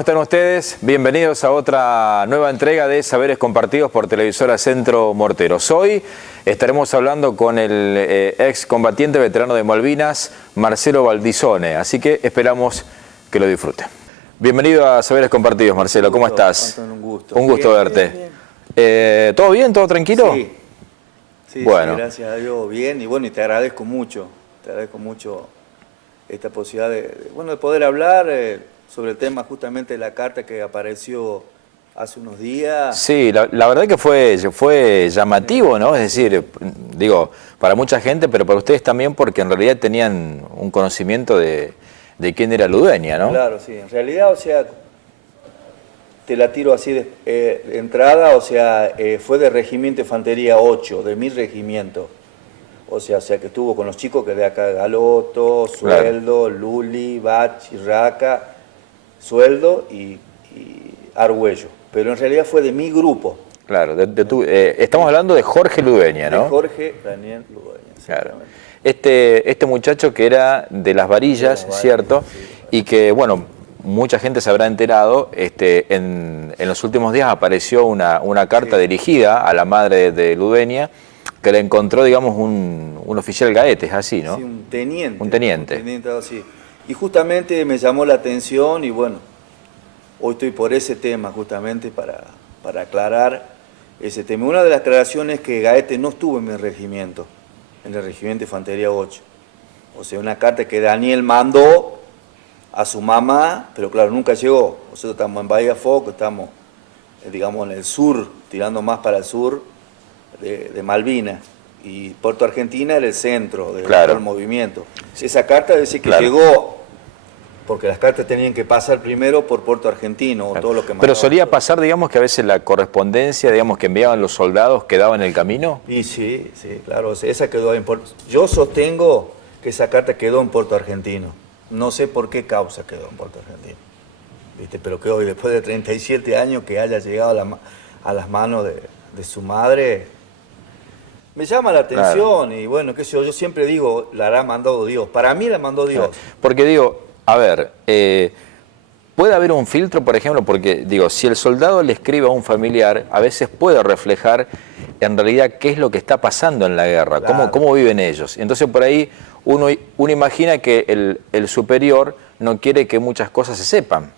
¿Cómo están ustedes? Bienvenidos a otra nueva entrega de Saberes Compartidos por Televisora Centro Morteros. Hoy estaremos hablando con el ex combatiente veterano de Malvinas, Marcelo Baldizone, así que esperamos que lo disfruten. Bienvenido a Saberes Compartidos, Marcelo, ¿cómo estás? Un gusto. Un gusto verte. Bien. ¿Todo bien? ¿Todo tranquilo? Sí, bueno. Sí, gracias a Dios, bien, y bueno, y te agradezco mucho esta posibilidad de poder hablar sobre el tema justamente de la carta que apareció hace unos días. Sí, la verdad que fue llamativo, ¿no? Es decir, digo, para mucha gente, pero para ustedes también, porque en realidad tenían un conocimiento de quién era Ludueña, ¿no? Claro, sí, en realidad, o sea, te la tiro así de entrada, o sea, fue de Regimiento Infantería 8, de mi regimiento. O sea que estuvo con los chicos que de acá, Galoto, Sueldo, claro. Luli, Bach, Raca, Sueldo y Argüello. Pero en realidad fue de mi grupo. Claro, estamos hablando de Jorge Ludueña, ¿no? De Jorge Daniel Ludueña, claro. Este muchacho que era de Las Varillas, ¿cierto? Sí, y que, bueno, mucha gente se habrá enterado, en los últimos días apareció una carta dirigida a la madre de Ludueña, que le encontró, digamos, un oficial Gaete, es así, ¿no? Sí, un teniente. Un teniente. Un teniente, así. Y justamente me llamó la atención y bueno, hoy estoy por ese tema justamente para aclarar ese tema. Una de las aclaraciones es que Gaete no estuvo en mi regimiento, en el Regimiento Infantería 8. O sea, una carta que Daniel mandó a su mamá, pero claro, nunca llegó. Nosotros estamos en Bahía Foco, estamos, digamos, en el sur, tirando más para el sur de Malvinas. Y Puerto Argentina era el centro del movimiento. Esa carta dice que llegó, porque las cartas tenían que pasar primero por Puerto Argentino, o todo lo que Pero solía pasar, digamos, que a veces la correspondencia, digamos, que enviaban los soldados quedaba en el camino. Y sí, claro, esa quedó en Puerto. Yo sostengo que esa carta quedó en Puerto Argentino. No sé por qué causa quedó en Puerto Argentino. ¿Viste? Pero que hoy, después de 37 años, que haya llegado a las manos de su madre, me llama la atención. Claro. Y bueno, qué sé yo siempre digo, la habrá mandado Dios. Para mí la mandó Dios. Claro. Porque digo, a ver, puede haber un filtro, por ejemplo, porque digo, si el soldado le escribe a un familiar, a veces puede reflejar en realidad qué es lo que está pasando en la guerra, claro. cómo viven ellos. Entonces por ahí uno imagina que el superior no quiere que muchas cosas se sepan.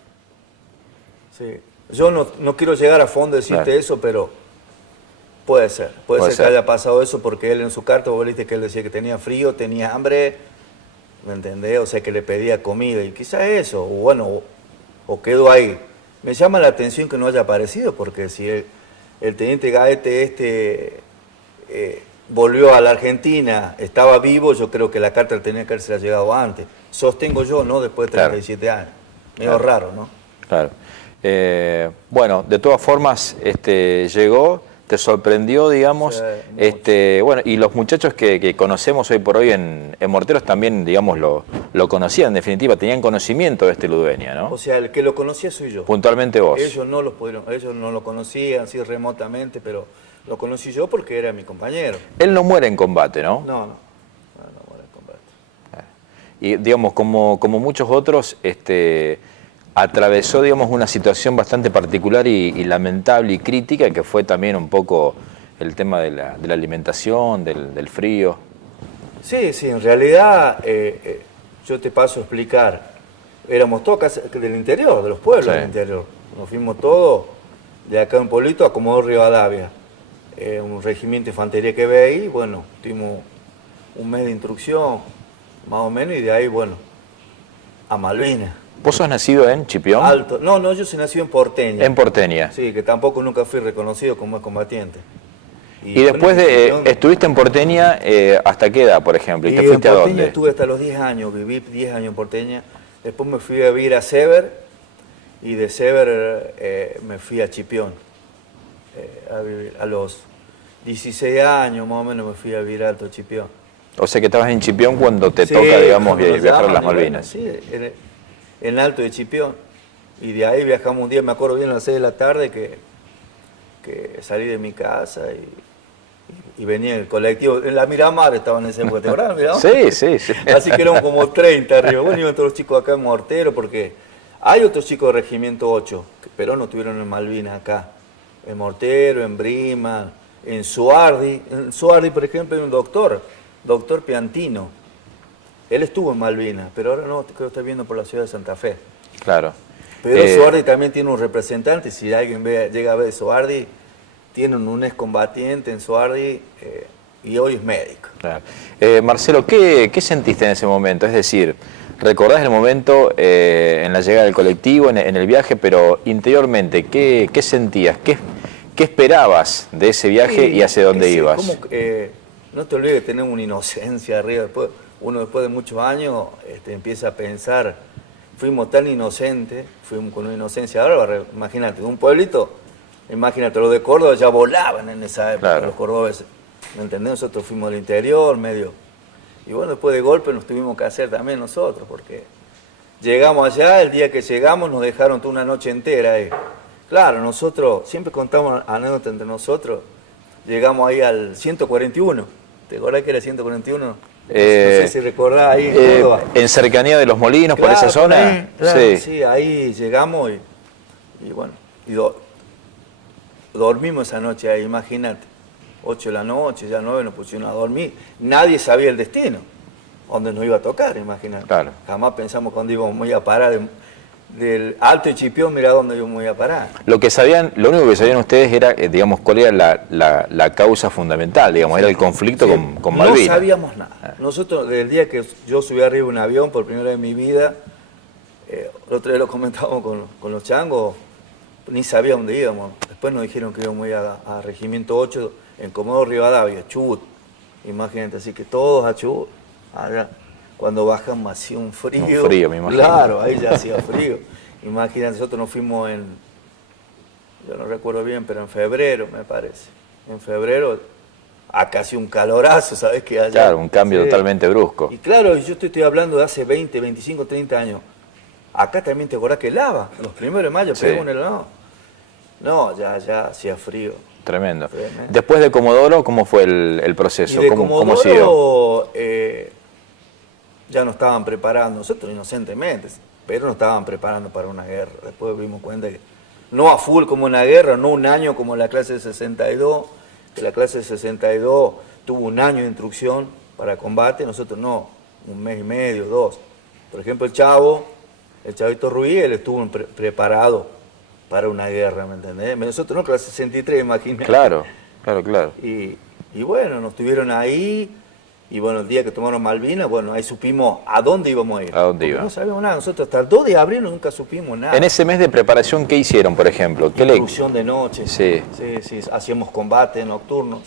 Sí. Yo no quiero llegar a fondo a decirte eso, pero puede ser que haya pasado eso, porque él en su carta, vos viste que él decía que tenía frío, tenía hambre, ¿me entendés? O sea, que le pedía comida, y quizás eso, o bueno, o quedó ahí. Me llama la atención que no haya aparecido, porque si el teniente Gaete volvió a la Argentina, estaba vivo, yo creo que la carta tenía que haberse llegado antes. Sostengo yo, ¿no? Después de 37 años. Medio raro, ¿no? Claro. Bueno, de todas formas, llegó, te sorprendió, digamos, bueno, y los muchachos que conocemos hoy por hoy en Morteros también, digamos, lo conocían, en definitiva, tenían conocimiento de Ludueña, ¿no? O sea, el que lo conocía soy yo. Puntualmente vos. Ellos no lo conocían así remotamente, pero lo conocí yo porque era mi compañero. Él no muere en combate, ¿no? No muere en combate. Y, digamos, como muchos otros, atravesó, digamos, una situación bastante particular y lamentable y crítica, que fue también un poco el tema de la alimentación, del frío. Sí, en realidad, yo te paso a explicar. Éramos todos casi del interior, de los pueblos del interior. Nos fuimos todos de acá en un pueblito a Comodoro Rivadavia. Un regimiento de infantería que ve ahí, bueno, tuvimos un mes de instrucción, más o menos, y de ahí, bueno, a Malvinas. ¿Vos sos nacido en Chipión? Alto. No, yo soy nacido en Porteña. En Porteña. Sí, que tampoco nunca fui reconocido como combatiente. Y después estuviste en Porteña, ¿hasta qué edad, por ejemplo? ¿Y te fuiste a dónde? En Porteña estuve hasta los 10 años, viví 10 años en Porteña. Después me fui a vivir a Sever, y de Sever me fui a Chipión. A los 16 años más o menos me fui a vivir a Alto Chipión. O sea que estabas en Chipión cuando te toca, digamos, viajar a las Malvinas. Sí, en Alto de Chipión. Y de ahí viajamos un día, me acuerdo bien, a las 6 de la tarde, que salí de mi casa y venía en el colectivo. En la Miramar estaban en ese época, ¿te acordás? Sí. Así que éramos como 30 arriba. Bueno, iban todos los chicos acá en Mortero, porque Hay otros chicos de Regimiento 8, pero no estuvieron en Malvinas acá. En Mortero, en Brima, en Suardi. En Suardi, por ejemplo, hay un doctor Piantino. Él estuvo en Malvinas, pero ahora no, creo que está viendo por la ciudad de Santa Fe. Claro. Pero Suardi también tiene un representante, si alguien llega a ver Suardi, tienen un excombatiente en Suardi y hoy es médico. Claro. Marcelo, ¿qué sentiste en ese momento? Es decir, recordás el momento en la llegada del colectivo, en el viaje, pero interiormente, ¿qué sentías? ¿Qué esperabas de ese viaje y hacia dónde ibas? No te olvides que tenemos una inocencia arriba. Después de muchos años empieza a pensar, fuimos tan inocentes, fuimos con una inocencia bárbara. Imagínate, de un pueblito, imagínate, los de Córdoba ya volaban en esa época, claro. Los cordobeses. ¿Me entendés? Nosotros fuimos al interior, medio. Y bueno, después de golpe nos tuvimos que hacer también nosotros, porque llegamos allá, el día que llegamos nos dejaron toda una noche entera ahí. Claro, nosotros siempre contamos anécdotas entre nosotros. Llegamos ahí al 141. ¿Te acordás que era 141? No sé si recordás ahí en Córdoba. En cercanía de Los Molinos, claro, por esa zona. Ahí, claro, sí, ahí llegamos y bueno, dormimos esa noche ahí, imagínate. 8 de la noche, ya 9 nos pusieron a dormir. Nadie sabía el destino, dónde nos iba a tocar, imagínate. Claro. Jamás pensamos cuándo íbamos a parar del Alto de Chipión, mira dónde íbamos a parar. Lo único que sabían ustedes era, digamos, cuál era la causa fundamental, digamos, sí, era el conflicto con Malvinas. No sabíamos nada. Nosotros, desde el día que yo subí arriba de un avión por primera vez en mi vida, el otro día lo comentábamos con los changos, ni sabía dónde íbamos. Después nos dijeron que íbamos a ir a Regimiento 8, en Comodoro Rivadavia, Chubut. Imagínate, así que todos a Chubut. Allá, cuando bajamos hacía un frío. Un frío, me imagino. Claro, ahí ya hacía frío. Imagínate, nosotros nos fuimos yo no recuerdo bien, pero en febrero, me parece. En febrero, acá hacía un calorazo, ¿sabes qué? Allá, claro, un cambio totalmente brusco. Y claro, yo estoy hablando de hace 20, 25, 30 años. Acá también te acordás que helaba. Los primeros de mayo pegó un helado. No, ya hacía frío. Tremendo. Después de Comodoro, ¿cómo fue el proceso? ¿Cómo siguió? Ya nos estaban preparando, nosotros inocentemente, pero nos estaban preparando para una guerra. Después vimos cuenta que no a full como una guerra, no un año como la clase de 62, que la clase de 62 tuvo un año de instrucción para combate, nosotros no, un mes y medio, 2. Por ejemplo, el Chavito Ruiz, él estuvo preparado para una guerra, ¿me entendés? Nosotros no, clase 63, imagínate. Claro. Y bueno, nos tuvieron ahí, y bueno, el día que tomaron Malvinas, bueno, ahí supimos a dónde íbamos a ir. ¿A dónde iba? No sabíamos nada, nosotros hasta el 2 de abril nunca supimos nada. En ese mes de preparación, ¿qué hicieron, por ejemplo? Instrucción de noche. Sí, hacíamos combates nocturnos,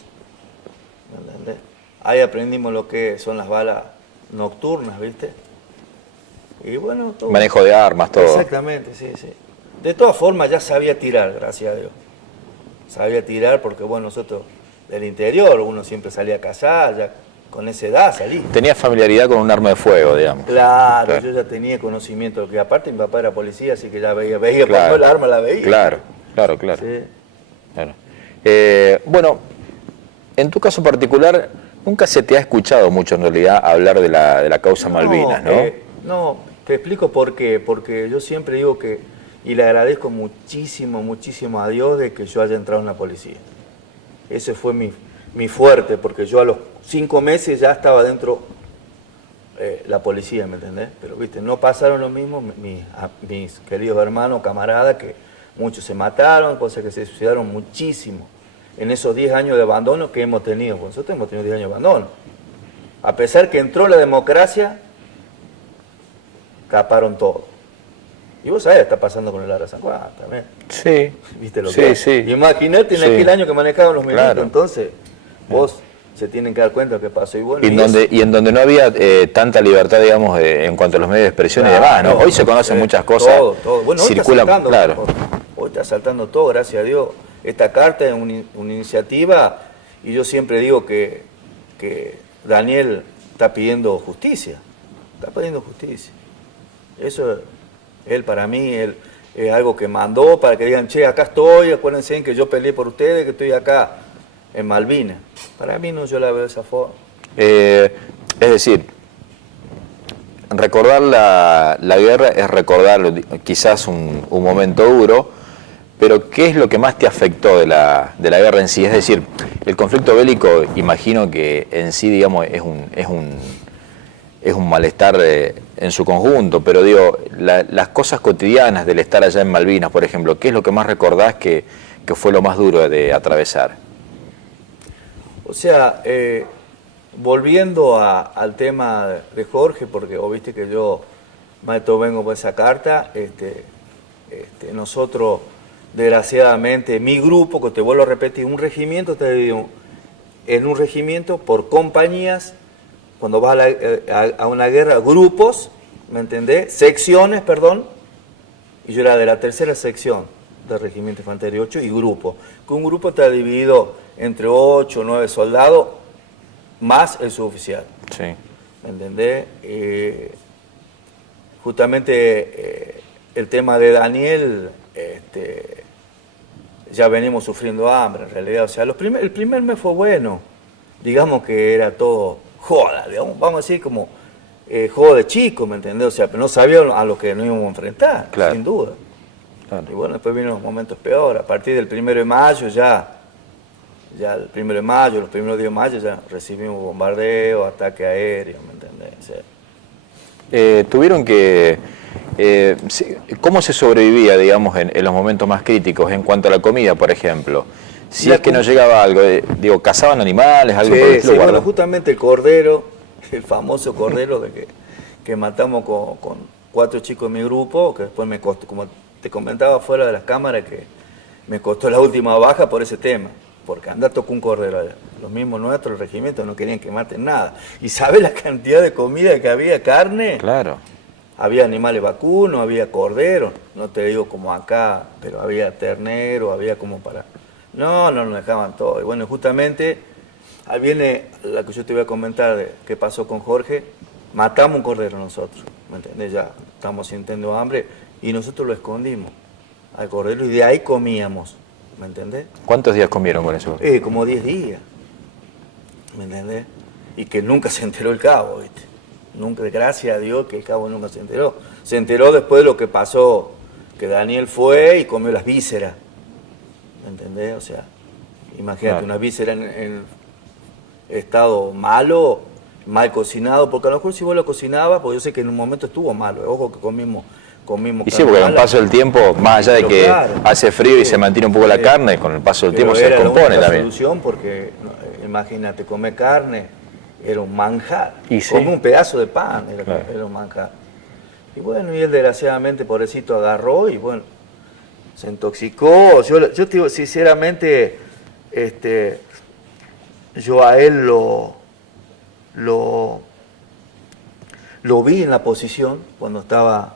¿me entendés? Ahí aprendimos lo que son las balas nocturnas, ¿viste? Y bueno, todo. Manejo de armas, todo. Exactamente, sí. De todas formas ya sabía tirar, gracias a Dios. Sabía tirar porque, bueno, nosotros del interior, uno siempre salía a cazar, ya con esa edad salí. ¿Tenías familiaridad con un arma de fuego, digamos? Claro, yo ya tenía conocimiento, que aparte mi papá era policía, así que ya veía claro, por todo el arma la veía. Claro. Sí. Bueno, en tu caso particular, nunca se te ha escuchado mucho en realidad hablar de la causa Malvinas, ¿no? No, te explico por qué, porque yo siempre digo que, y le agradezco muchísimo a Dios de que yo haya entrado en la policía. Ese fue mi fuerte, porque yo a los 5 meses ya estaba dentro la policía, ¿me entendés? Pero, viste, no pasaron lo mismo mis queridos hermanos, camaradas, que muchos se mataron, cosas que se suicidaron muchísimo en esos 10 años de abandono que hemos tenido. Pues nosotros hemos tenido 10 años de abandono. A pesar que entró la democracia, caparon todo. Y vos sabés, está pasando con el Ara San Juan también. Sí. ¿Viste lo que es? Sí. Imagínate en aquel año que manejaban los milicos, claro. Entonces, vos se tienen que dar cuenta de lo que pasó. Y, bueno, y en donde no había tanta libertad, digamos, en cuanto a los medios de expresión y demás, ¿no? Hoy se conocen muchas cosas. Todo. Bueno, circulan, hoy está saltando todo, gracias a Dios. Esta carta es una iniciativa, y yo siempre digo que Daniel está pidiendo justicia. Está pidiendo justicia. Eso, él para mí, es algo que mandó para que digan, che, acá estoy, acuérdense que yo peleé por ustedes, que estoy acá en Malvinas. Para mí no, yo la veo de esa forma. Es decir, recordar la guerra es recordar quizás un momento duro, pero ¿qué es lo que más te afectó de la guerra en sí? Es decir, el conflicto bélico, imagino que en sí, digamos, es un malestar en su conjunto, pero digo, las cosas cotidianas del estar allá en Malvinas, por ejemplo, ¿qué es lo que más recordás que fue lo más duro de atravesar? O sea, volviendo al tema de Jorge, porque vos viste que yo, maestro, vengo por esa carta, nosotros, desgraciadamente, mi grupo, que te vuelvo a repetir, un regimiento está dividido en un regimiento por compañías, cuando vas a una guerra, grupos, ¿me entendés? Secciones, perdón, y yo era de la tercera sección del Regimiento de Infantería 8 y grupo, que un grupo está dividido entre 8 o 9 soldados, más el suboficial. Sí. ¿Me entendés? Justamente el tema de Daniel, ya venimos sufriendo hambre en realidad. O sea, el primer mes fue bueno, digamos que era todo joda, digamos, vamos a decir como juego de chico, ¿me entendés? O sea, pero no sabíamos a lo que nos íbamos a enfrentar, claro, sin duda. Claro. Y bueno, después vienen los momentos peores. A partir del 1 de mayo ya el 1 de mayo, los primeros días de mayo ya recibimos bombardeo, ataque aéreo, ¿me entendés? O sea, tuvieron que... ¿cómo se sobrevivía, digamos, en los momentos más críticos en cuanto a la comida, por ejemplo? Si es que no llegaba algo, digo, ¿cazaban animales, algo sí, por el estilo? Sí, bueno, justamente el cordero, el famoso cordero que matamos con 4 chicos de mi grupo, que después me costó, como te comentaba fuera de las cámaras, que me costó la última baja por ese tema, porque andar tocó un cordero allá. Los mismos nuestros, el regimiento, no querían que maten nada. ¿Y sabes la cantidad de comida que había, carne? Claro. Había animales vacunos, había cordero, no te digo como acá, pero había ternero, había como para... No, nos dejaban todo. Y bueno, justamente, ahí viene la que yo te voy a comentar de qué pasó con Jorge. Matamos un cordero nosotros, ¿me entendés? Ya estamos sintiendo hambre y nosotros lo escondimos al cordero y de ahí comíamos, ¿me entendés? ¿Cuántos días comieron con eso? Como 10 días, ¿me entendés? Y que nunca se enteró el cabo, ¿viste? Nunca, gracias a Dios que el cabo nunca se enteró. Se enteró después de lo que pasó, que Daniel fue y comió las vísceras, ¿me entendés? O sea, imagínate, claro, una víscera en estado malo, mal cocinado, porque a lo mejor si vos lo cocinabas, porque yo sé que en un momento estuvo malo, ojo que comimos y sí, porque con el paso del tiempo, más allá de que claro, hace frío y se mantiene un poco la carne, con el paso del tiempo se descompone también. Solución porque, imagínate, comer carne era un manjar, y sí, como un pedazo de pan, claro, era un manjar. Y bueno, y él desgraciadamente, pobrecito, agarró y bueno, se intoxicó. Yo te digo, sinceramente, yo a él lo vi en la posición cuando estaba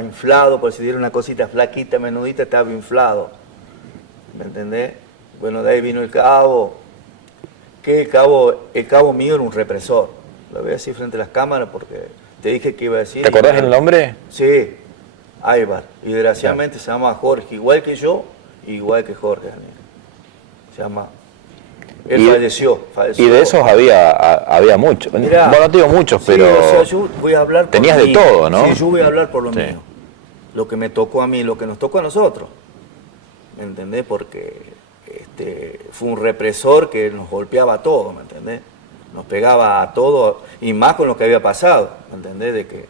inflado, por si diera una cosita flaquita, menudita, estaba inflado, ¿me entendés? Bueno, de ahí vino el cabo, que el cabo mío era un represor, lo voy a decir frente a las cámaras porque te dije que iba a decir. ¿Te acordás el nombre? Sí, Aybar, y desgraciadamente se llama Jorge, igual que yo, igual que Jorge, se llama... Él falleció. Y de esos había muchos. Mirá, bueno, no te digo muchos, pero... Sí, o sea, yo voy a hablar por tenías de todo, ¿no? Sí, yo voy a hablar por lo sí, mío. Lo que me tocó a mí, lo que nos tocó a nosotros. ¿Me entendés? Porque fue un represor que nos golpeaba a todos, ¿me entendés? Nos pegaba a todos, y más con lo que había pasado, ¿me entendés? De que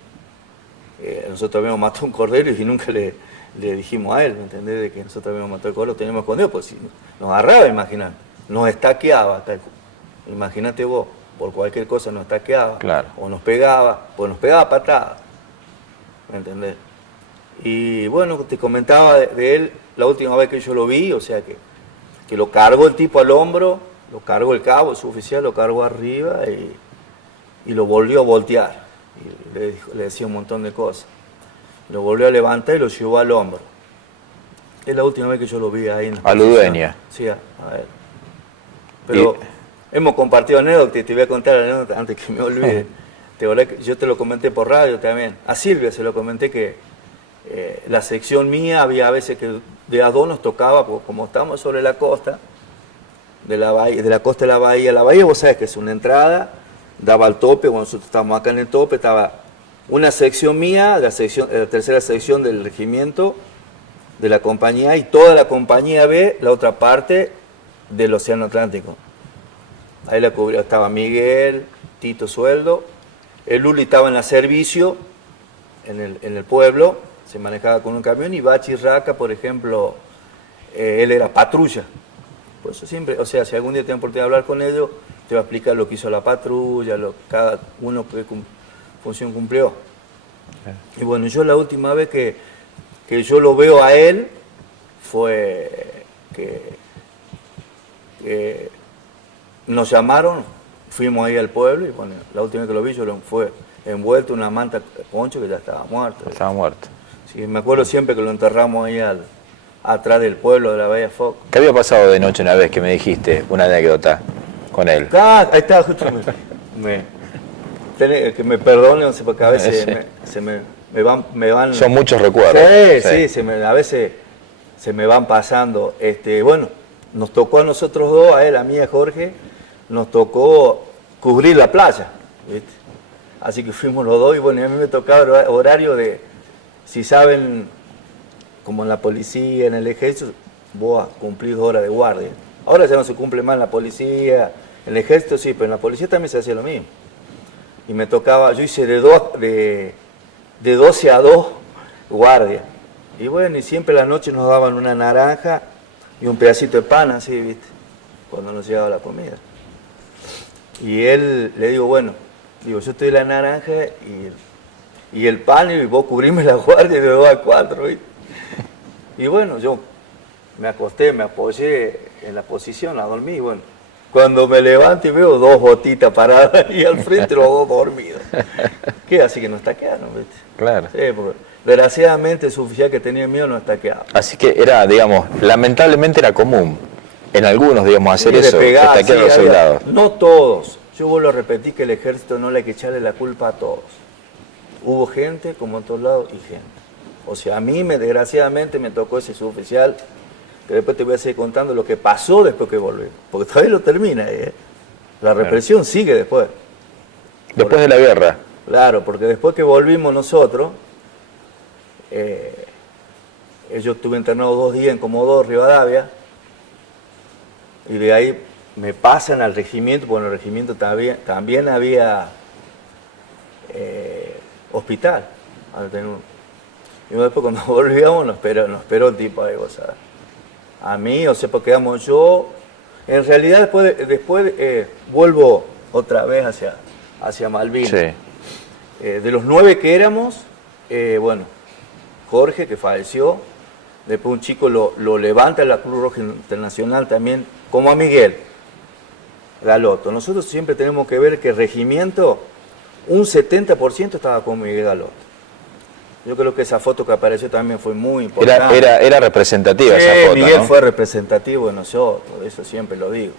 nosotros habíamos matado un cordero y nunca le dijimos a él, ¿me entendés? De que nosotros habíamos matado el cordero, lo teníamos escondido, pues si nos agarraba, imagínate. Nos estaqueaba, imagínate vos, por cualquier cosa nos estaqueaba, claro, o nos pegaba, pues nos pegaba patadas, ¿me entendés? Y bueno, te comentaba de él la última vez que yo lo vi, o sea que lo cargó el tipo al hombro, lo cargó el cabo, el suboficial lo cargó arriba y lo volvió a voltear, y le decía un montón de cosas, lo volvió a levantar y lo llevó al hombro. Es la última vez que yo lo vi ahí. A Ludueña. Sí, a ver. Pero hemos compartido anécdotas, te voy a contar la anécdota antes que me olvide. Yo te lo comenté por radio también. A Silvia se lo comenté que la sección mía había a veces que de a dos nos tocaba, porque como estamos sobre la costa, de la costa de la bahía vos sabés que es una entrada daba al tope, cuando nosotros estábamos acá en el tope, estaba una sección mía, la tercera sección del regimiento, de la compañía A, y toda la compañía B, la otra parte del Océano Atlántico. Ahí la cubría, estaba Miguel, Tito Sueldo, el Luli estaba en la servicio, en el pueblo, se manejaba con un camión, y Bachi Raca, por ejemplo, él era patrulla. Por eso siempre, o sea, si algún día tengo oportunidad de hablar con ellos, te va a explicar lo que hizo la patrulla, cada uno qué función cumplió. Y bueno, yo la última vez que yo lo veo a él fue que nos llamaron, fuimos ahí al pueblo, y bueno, la última vez que lo vi yo fue envuelto en una manta poncho que ya estaba muerto. Estaba muerto. Sí, me acuerdo siempre que lo enterramos ahí atrás del pueblo de la Bahía Foc. ¿Qué había pasado de noche una vez que me dijiste una anécdota con él? Ah, ahí está, justo que me perdonen, no sé, porque a veces Sí. me van... Son muchos recuerdos. Sí, a veces se me van pasando. Bueno, nos tocó a nosotros dos, a él, a mí y a Jorge, nos tocó cubrir la playa, ¿viste? Así que fuimos los dos, y bueno, a mí me tocaba horario de, si saben, como en la policía, en el ejército, vos cumplís 2 horas de guardia. Ahora ya no se cumple más en la policía, en el ejército sí, pero en la policía también se hacía lo mismo. Y me tocaba, yo hice de 12 a 2 guardia. Y bueno, y siempre la noche nos daban una naranja y un pedacito de pan, así, ¿viste? Cuando nos llegaba la comida. Y él, le digo, bueno, yo estoy la naranja y el pan, y vos cubrime la guardia de 2 a 4, ¿viste? Y bueno, yo me acosté, me apoyé en la posición, a dormir, y bueno, cuando me levanto y veo 2 botitas paradas ahí al frente, los 2 dormidos. ¿Qué? Así que nos taquearon, ¿viste? Claro. Sí, porque desgraciadamente el oficial que tenía miedo nos taqueaba. Así que era, digamos, lamentablemente era común en algunos, digamos, hacer Sí, de eso, pegar, taquear a los sí, soldados. no todos. Yo vuelvo a repetir que el ejército no le hay que echarle la culpa a todos. Hubo gente, como en todos lados, y gente. O sea, a mí, desgraciadamente, me tocó ese suboficial, que después te voy a seguir contando lo que pasó después que volví. Porque todavía lo termina, ¿eh? La represión sigue después. Después de la guerra. Claro, porque después que volvimos nosotros, yo estuve internado 2 días en Comodoro Rivadavia, y de ahí me pasan al regimiento, porque en el regimiento también había hospital. Y después cuando volvíamos nos esperó el tipo ahí, vos sabés. A mí, o sea, porque quedamos yo. En realidad después vuelvo otra vez hacia Malvinas. Sí. De los 9 que éramos, bueno, Jorge, que falleció, después un chico lo levanta en la Cruz Roja Internacional también, como a Miguel Galoto. Nosotros siempre tenemos que ver que el regimiento, un 70% estaba con Miguel Galoto. Yo creo que esa foto que apareció también fue muy importante. Era representativa esa foto, Miguel, ¿no? fue representativo de nosotros, eso siempre lo digo.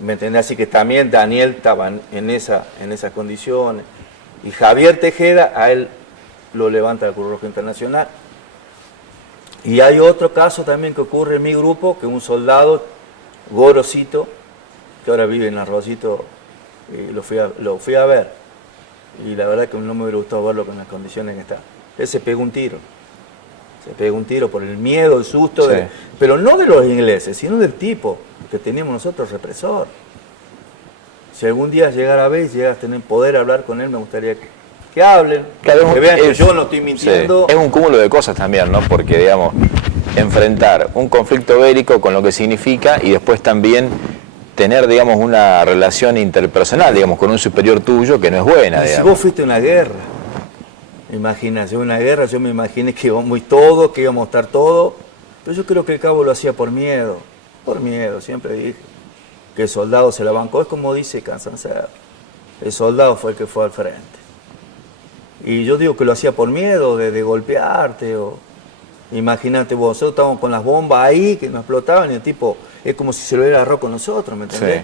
¿Me entendés? Así que también Daniel estaba en esas condiciones. Y Javier Tejeda, a él lo levanta la Cruz Roja Internacional. Y hay otro caso también que ocurre en mi grupo, que un soldado, Gorosito, que ahora vive en Arrocito, y lo fui a ver. Y la verdad que no me hubiera gustado verlo con las condiciones que está. Él se pegó un tiro. Se pegó un tiro por el miedo, el susto, Sí. pero no de los ingleses, sino del tipo que teníamos nosotros, represor. Si algún día llegara a ver y llegas a tener poder hablar con él, me gustaría que hablen, Claro, que vean que yo no estoy mintiendo. Sí. Es un cúmulo de cosas también, ¿no? Porque, digamos, enfrentar un conflicto bélico con lo que significa y después también tener, digamos, una relación interpersonal, digamos, con un superior tuyo que no es buena, Si digamos. vos fuiste a una guerra, imagínate, una guerra, yo me imaginé que íbamos todos, que íbamos a estar todos, pero yo creo que el cabo lo hacía por miedo, siempre dije, que el soldado se la bancó, es como dice Cansancer, el soldado fue el que fue al frente. Y yo digo que lo hacía por miedo de golpearte, o imagínate vos, nosotros estábamos con las bombas ahí que nos explotaban y el tipo es como si se lo hubiera agarrado con nosotros, ¿me entendés?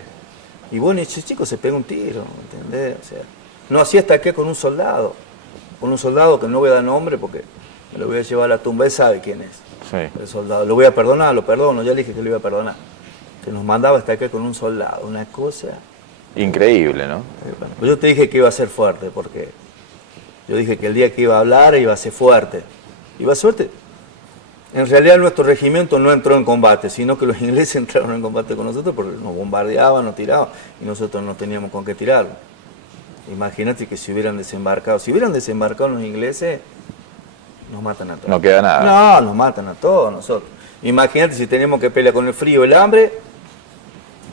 Sí. Y bueno, ese chico se pega un tiro, ¿me entendés? O sea, no hacía hasta que con un soldado que no voy a dar nombre porque me lo voy a llevar a la tumba, él sabe quién es, sí. El soldado. Lo voy a perdonar, lo perdono, ya le dije que lo iba a perdonar. Que nos mandaba hasta acá con un soldado, una cosa Increíble, ¿no? Bueno, yo te dije que iba a ser fuerte, porque yo dije que el día que iba a hablar iba a ser fuerte. Iba a ser fuerte. En realidad nuestro regimiento no entró en combate, sino que los ingleses entraron en combate con nosotros porque nos bombardeaban, nos tiraban, y nosotros no teníamos con qué tirarlo. Imagínate que si hubieran desembarcado los ingleses, nos matan a todos. No queda nada. No, nos matan a todos nosotros. Imagínate si tenemos que pelear con el frío, el hambre,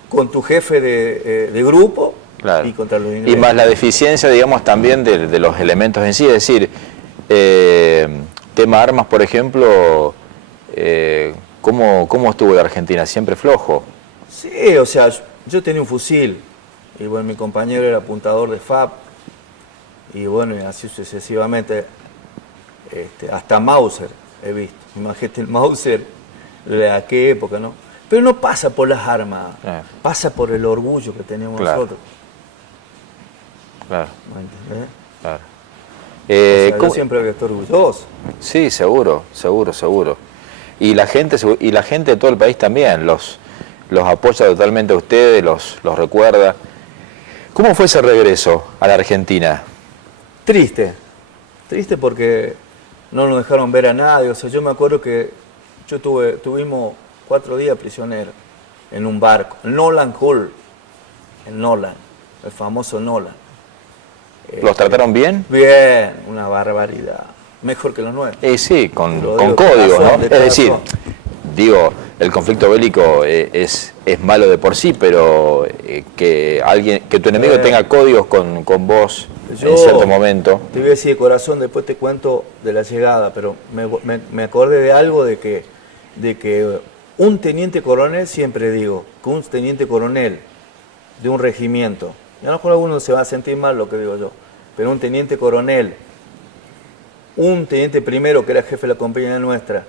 con tu jefe de grupo, Claro. y contra los ingleses. Y más la deficiencia, digamos, también de los elementos en sí. Es decir, tema armas, por ejemplo, ¿cómo estuvo la Argentina? ¿Siempre flojo? Sí, o sea, yo tenía un fusil, y bueno, mi compañero era apuntador de FAP, y bueno, y así sucesivamente, hasta Mauser he visto. Imagínate el Mauser de aquella época, ¿no? Pero no pasa por las armas, pasa por el orgullo que tenemos nosotros. Claro. ¿Me entendés? Claro. O sea, yo siempre había estado orgulloso. Sí, seguro. Y la gente de todo el país también los apoya totalmente a ustedes, los recuerda. ¿Cómo fue ese regreso a la Argentina? Triste porque no nos dejaron ver a nadie. O sea, yo me acuerdo que tuvimos 4 días prisioneros en un barco, Nolan Hull, en Nolan, el famoso Nolan. ¿Los trataron bien? Bien, una barbaridad. Mejor que los nuestros. Sí, con códigos, ¿no? Es decir, digo, el conflicto bélico es malo de por sí, pero que tu enemigo tenga códigos con vos en cierto momento. Te voy a decir de corazón, después te cuento de la llegada, pero me acordé de algo de que un teniente coronel, siempre digo, que un teniente coronel de un regimiento, y a lo mejor alguno se va a sentir mal lo que digo yo, pero un teniente coronel, un teniente primero que era jefe de la compañía nuestra,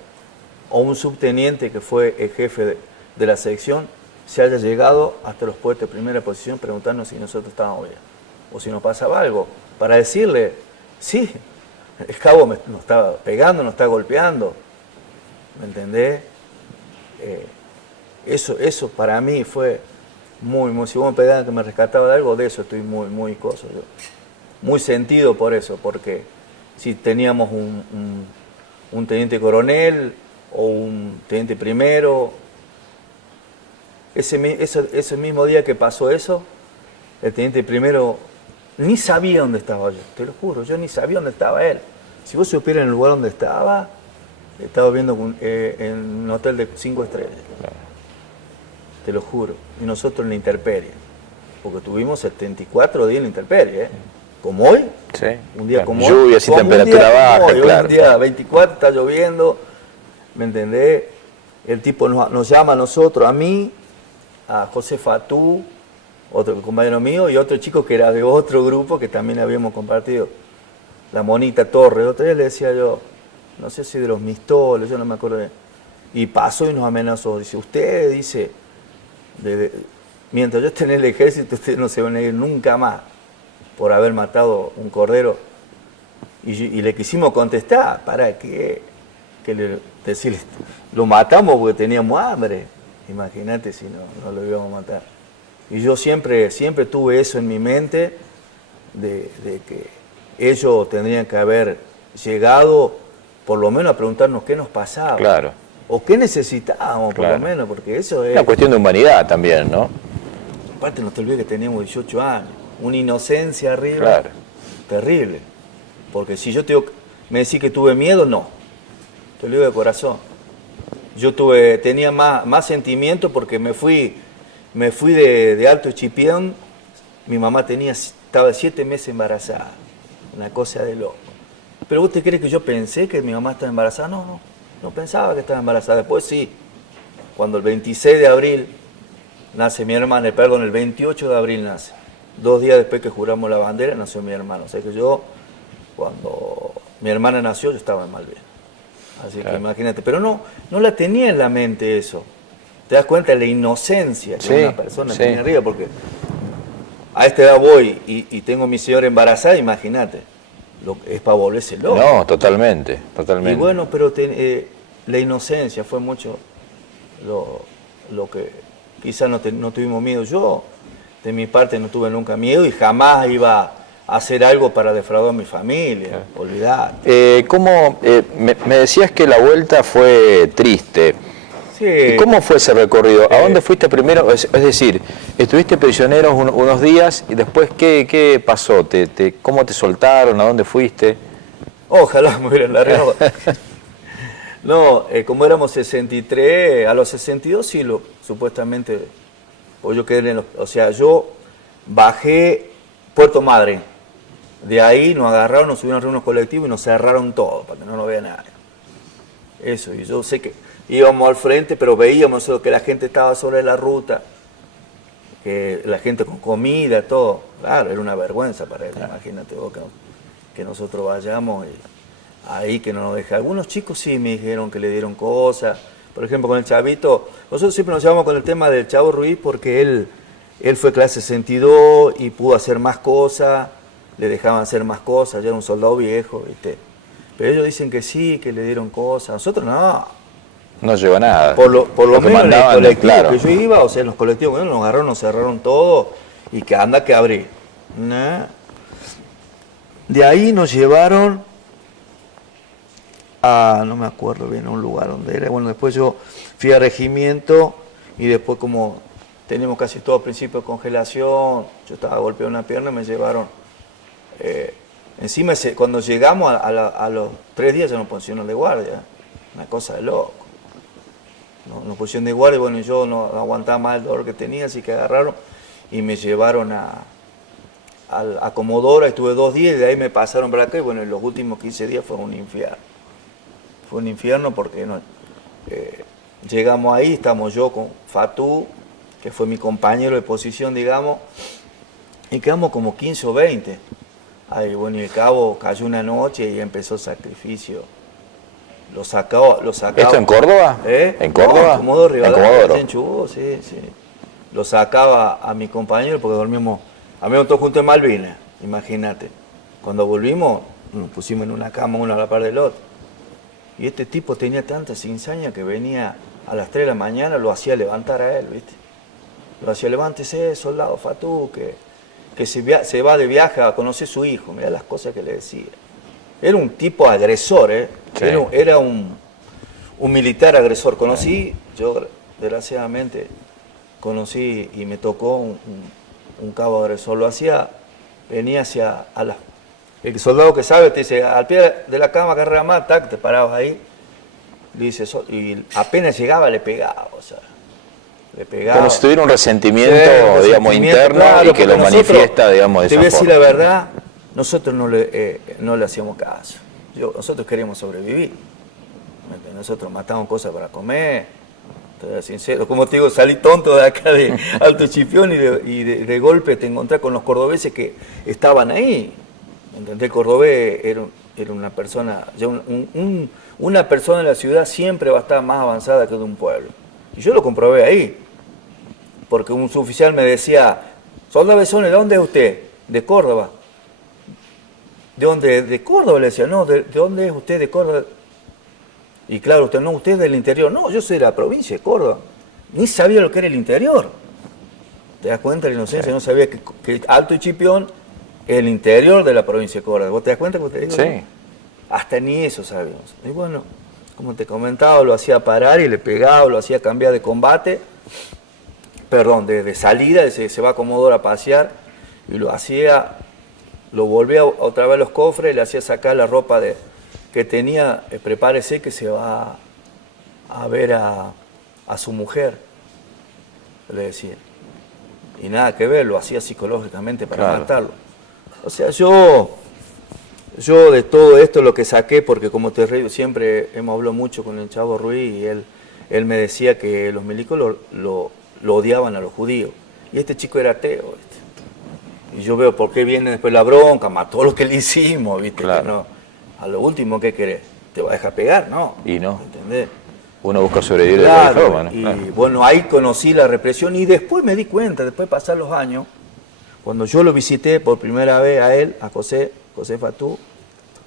o un subteniente que fue el jefe de la sección, se haya llegado hasta los puestos de primera posición preguntarnos si nosotros estábamos bien, o si nos pasaba algo, para decirle, sí, el cabo nos estaba pegando, nos está golpeando, ¿me entendés? Eso para mí fue muy, si vos me pedían que me rescataba de algo, de eso estoy muy sentido por eso, porque si teníamos un teniente coronel o un teniente primero, ese mismo día que pasó eso, el teniente primero ni sabía dónde estaba yo, te lo juro, yo ni sabía dónde estaba él. Si vos supieras en el lugar donde estaba viendo en un hotel de 5 estrellas. Te lo juro. Y nosotros en la intemperie. Porque tuvimos 74 días en la intemperie, como hoy. Sí. Un día como hoy. Lluvias y temperatura baja, claro. Un día 24, está lloviendo. ¿Me entendés? El tipo nos llama a nosotros, a mí, a José Fatú, otro compañero mío, y otro chico que era de otro grupo que también habíamos compartido. La Monita Torres. Otro día le decía yo, no sé si de los Mistoles, yo no me acuerdo bien. Y pasó y nos amenazó. Dice, usted, dice, mientras yo esté en el ejército, ustedes no se van a ir nunca más por haber matado un cordero. Y le quisimos contestar, ¿para qué? Decirle, lo matamos porque teníamos hambre. Imagínate si no lo íbamos a matar. Y yo siempre tuve eso en mi mente, de que ellos tendrían que haber llegado por lo menos a preguntarnos qué nos pasaba. Claro. O qué necesitábamos, por lo menos, porque eso es... Una cuestión de humanidad también, ¿no? Aparte, no te olvides que teníamos 18 años. Una inocencia arriba. Claro. Terrible. Porque si yo me decís que tuve miedo, no. Te lo digo de corazón. Yo tenía más sentimiento porque me fui de Alto Chipión. Mi mamá estaba 7 meses embarazada. Una cosa de loco. Pero vos te crees que yo pensé que mi mamá estaba embarazada. No pensaba que estaba embarazada. Después sí, cuando el 26 de abril nace mi hermana, perdón, el 28 de abril nace. 2 días después que juramos la bandera nació mi hermano. O sea que cuando mi hermana nació, yo estaba en Malvinas. Así que imagínate. Pero no la tenía en la mente eso. Te das cuenta de la inocencia que una persona tiene arriba, porque a esta edad voy y tengo a mi señora embarazada, imagínate. Es para volverse loco. No, totalmente. Y bueno, pero la inocencia fue mucho lo que quizás no tuvimos miedo. de mi parte no tuve nunca miedo y jamás iba a hacer algo para defraudar a mi familia, olvidate. Me decías que la vuelta fue triste. Sí. ¿Y cómo fue ese recorrido? ¿A dónde fuiste primero? Es decir, estuviste prisionero unos días y después, ¿qué pasó? ¿Cómo te soltaron? ¿A dónde fuiste? Ojalá me hubieran largado. No, como éramos 63, a los 62 sí, supuestamente, pues yo quedé o sea, yo bajé Puerto Madryn. De ahí nos agarraron, nos subieron a unos colectivos y nos cerraron todo, para que no nos vea nadie. Eso, y yo sé que íbamos al frente, pero veíamos que la gente estaba sobre la ruta, que la gente con comida, todo. Claro, era una vergüenza para él, imagínate vos que nosotros vayamos y ahí que no nos deja. Algunos chicos sí me dijeron que le dieron cosas. Por ejemplo, con el Chavito, nosotros siempre nos llevamos con el tema del Chavo Ruiz porque él fue clase 62 y pudo hacer más cosas, le dejaban hacer más cosas, ya era un soldado viejo, ¿viste? Pero ellos dicen que sí, que le dieron cosas. Nosotros no. No llegó nada. Por lo menos en el colectivo claro. que yo iba, o sea, en los colectivos, nos agarraron, nos cerraron todo y que anda que abrí. Nah. De ahí nos llevaron a, no me acuerdo bien, a un lugar donde era. Bueno, después yo fui a regimiento y después como teníamos casi todo principio de congelación, yo estaba golpeado en una pierna, me llevaron. Encima, cuando llegamos a los 3 días ya nos pusieron de guardia, una cosa de loco. Nos pusieron de guardia, bueno, yo no aguantaba más el dolor que tenía, así que agarraron y me llevaron a Comodoro, estuve 2 días y de ahí me pasaron para acá y bueno, en los últimos 15 días fue un infierno. Fue un infierno porque llegamos ahí, estamos yo con Fatú, que fue mi compañero de posición, digamos, y quedamos como 15 o 20. Ahí, bueno, y el cabo cayó una noche y empezó el sacrificio. Lo sacaba. ¿Esto en Córdoba? ¿En Córdoba? No, en Comodoro, Rivadavia, en Chubut, sí. Lo sacaba a mi compañero porque dormimos, a mí me tocó junto en Malvinas, imagínate. Cuando volvimos, nos pusimos en una cama uno a la par del otro. Y este tipo tenía tanta cizaña que venía a las 3 de la mañana, lo hacía levantar a él, ¿viste? Lo hacía, levántese, soldado Fatú, que se va de viaje a conocer a su hijo. Mirá las cosas que le decía. Era un tipo agresor, ¿eh? Sí. Era un militar agresor. Yo desgraciadamente conocí y me tocó un cabo agresor. Lo hacía, venía hacia el soldado que sabe, te dice, al pie de la cama, agarra más, tac, te parabas ahí. Le dice, y apenas llegaba le pegaba, o sea. Le pegaba. Como si tuviera un resentimiento, digamos, interno, claro, y que lo manifiesta, digamos, de esa forma. Te voy a decir la verdad, nosotros no le hacíamos caso. Nosotros queríamos sobrevivir. Nosotros matábamos cosas para comer. Estoy sincero. Como te digo, salí tonto de acá de Alto Chipión y de golpe te encontrás con los cordobeses que estaban ahí. ¿Entendés? El cordobés era una persona, ya una persona en la ciudad siempre va a estar más avanzada que de un pueblo. Y yo lo comprobé ahí. Porque un suboficial me decía, soldado Besone, ¿de dónde es usted? De Córdoba. ¿De dónde? De Córdoba, le decía, no, ¿de dónde es usted? De Córdoba. Y claro, usted es del interior. No, yo soy de la provincia de Córdoba. Ni sabía lo que era el interior. ¿Te das cuenta de la inocencia? Sí. No sabía que Alto y Chipión es el interior de la provincia de Córdoba. ¿Vos te das cuenta que te digo? Sí. Hasta ni eso sabíamos. Y bueno, como te comentaba, lo hacía parar y le pegaba, lo hacía cambiar de combate. Perdón, de salida, se va a Comodoro a pasear y lo hacía, lo volvía otra vez a los cofres, le hacía sacar la ropa que tenía, prepárese que se va a ver a su mujer, le decía. Y nada que ver, lo hacía psicológicamente para matarlo. O sea, yo de todo esto lo que saqué, porque como te digo, siempre hemos hablado mucho con el Chavo Ruiz y él me decía que los milicos lo odiaban a los judíos. Y este chico era ateo, ¿viste? Y yo veo por qué viene después la bronca, más todo lo que le hicimos, ¿viste? Claro. Que no, a lo último, ¿qué querés? ¿Te va a dejar pegar? No. Y no. ¿Entendés? Uno busca sobrevivir claro, de cualquier forma, ¿no? Y claro. bueno, ahí conocí la represión y después me di cuenta, después de pasar los años, cuando yo lo visité por primera vez a él, a José Fatú,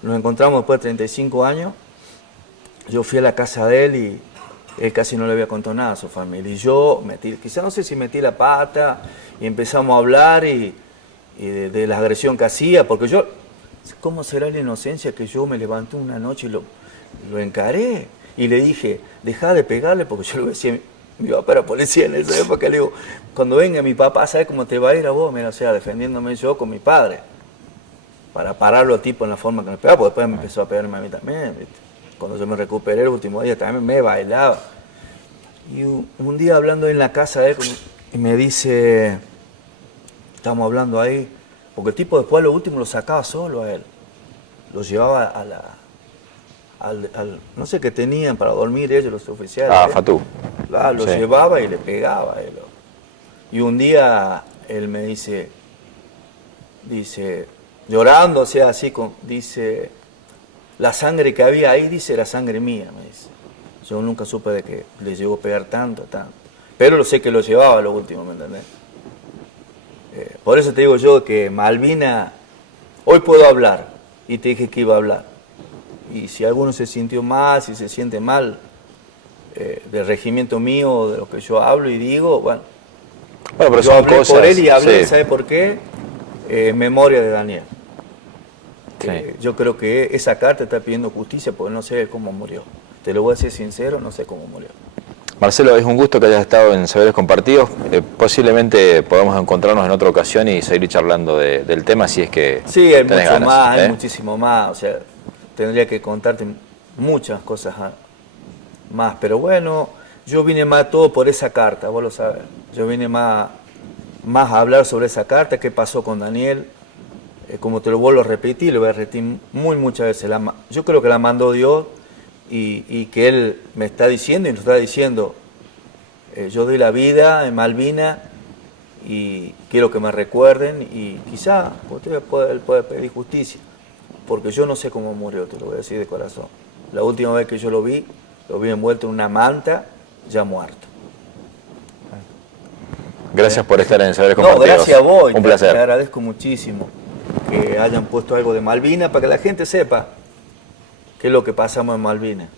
nos encontramos después de 35 años, yo fui a la casa de él y él casi no le había contado nada a su familia. Y yo, quizás no sé si metí la pata, y empezamos a hablar de la agresión que hacía, porque yo, ¿cómo será la inocencia que yo me levanté una noche y lo encaré? Y le dije, dejá de pegarle, porque yo le decía, mi papá era policía en esa época, le digo, cuando venga mi papá, ¿sabes cómo te va a ir a vos? Mira, o sea, defendiéndome yo con mi padre, para pararlo a tipo en la forma que me pegaba, porque después me empezó a pegarme a mí también, ¿viste? Cuando yo me recuperé el último día también me bailaba. Y un día hablando en la casa de él, y me dice, estamos hablando ahí, porque el tipo después lo último lo sacaba solo a él, lo llevaba al no sé qué tenían para dormir ellos, los oficiales. Ah, Fatú. Claro, lo llevaba y le pegaba a él. Y un día él me dice, llorando, o sea, así, dice, la sangre que había ahí, dice, era sangre mía, me dice. Yo nunca supe de que le llegó a pegar tanto. Pero lo sé que lo llevaba a lo último, ¿me entendés? Por eso te digo yo que Malvina, hoy puedo hablar, y te dije que iba a hablar. Y si alguno se sintió mal, si se siente mal del regimiento mío, de lo que yo hablo y digo, bueno, pero yo son hablé cosas, por él y hablé, sí. ¿sabe por qué? Memoria de Daniel. Sí. Yo creo que esa carta está pidiendo justicia porque no sé cómo murió. Te lo voy a decir sincero, no sé cómo murió. Marcelo, es un gusto que hayas estado en Saberes Compartidos. Posiblemente podamos encontrarnos en otra ocasión y seguir charlando del tema si es que sí, hay tenés mucho ganas, más, hay muchísimo más. O sea, tendría que contarte muchas cosas más. Pero bueno, yo vine más todo por esa carta, vos lo sabes. Yo vine más a hablar sobre esa carta, qué pasó con Daniel. Como te lo vuelvo a repetir, lo voy a repetir muchas veces. Yo creo que la mandó Dios y que Él me está diciendo y nos está diciendo, yo doy la vida en Malvina y quiero que me recuerden y quizá Él puede pedir justicia, porque yo no sé cómo murió, te lo voy a decir de corazón. La última vez que yo lo vi envuelto en una manta, ya muerto. Gracias por estar en Saberes Compartidos. No, gracias a vos. Un placer. Te agradezco muchísimo que hayan puesto algo de Malvina para que la gente sepa qué es lo que pasamos en Malvina.